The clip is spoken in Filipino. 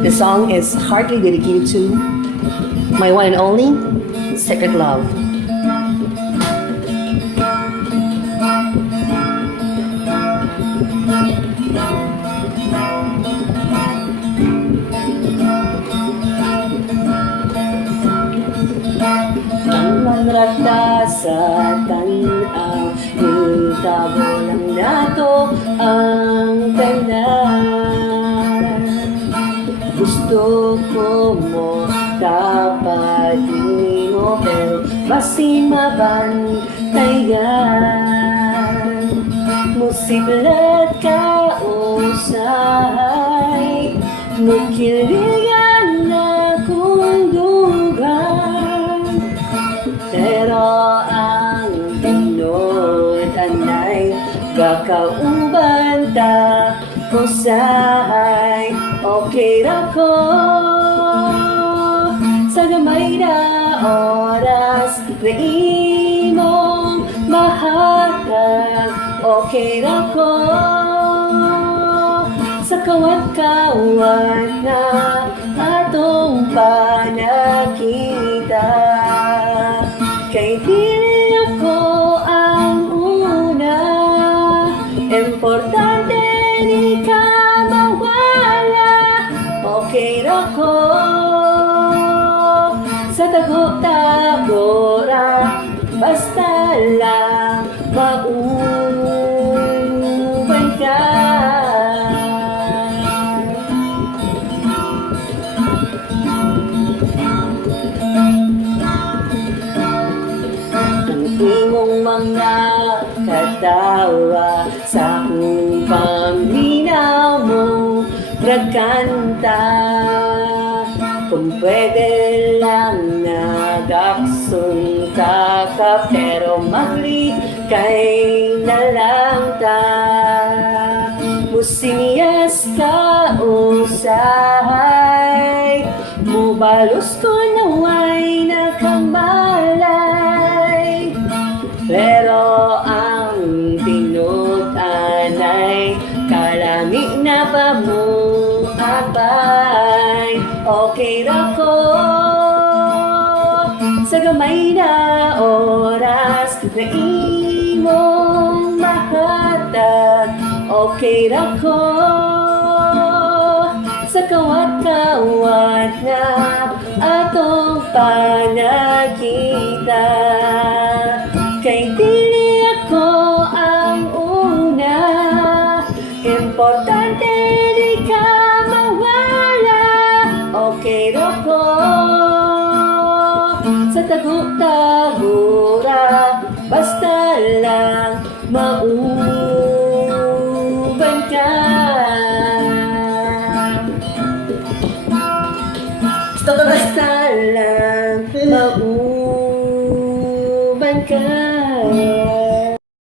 The song is heartily dedicated to my one and only Secret Love. Manrata sa tanaw, hitabo lang nato ang tanan. Gusto ko mo, dapat di mo, pero basi mabantayan. Musiblat ka usay, mukiligan na kung dugan. Pero ang tinod anay kakauban ta kusay okay ra ko sa gamay na oras na imong mahatag okay ra ko sa kawat-kawat na atong panakita. Kay dili ako ang una, importante di ka mawala, okay ra ko sa tago-tago ra, basta lang mauban ka. Imong mga katawa sa akong paminaw mo nagkanta. Kung pwede lang nagaksun ka pero maglikay na lang ta. Musiniyas ka usay, mubalos ko naway nakamalay. Pero ang tinutan ay kalami na ba mo abay, okay ra ko sa gamay na oras na imong mahatag, okay ra ko sa kawat-kawat na atong panakita. Kay dili ako ang una, importante di ka mawala, okay ra ko sa tago-tago ra, basta lang mauban ka. Basta lang mauban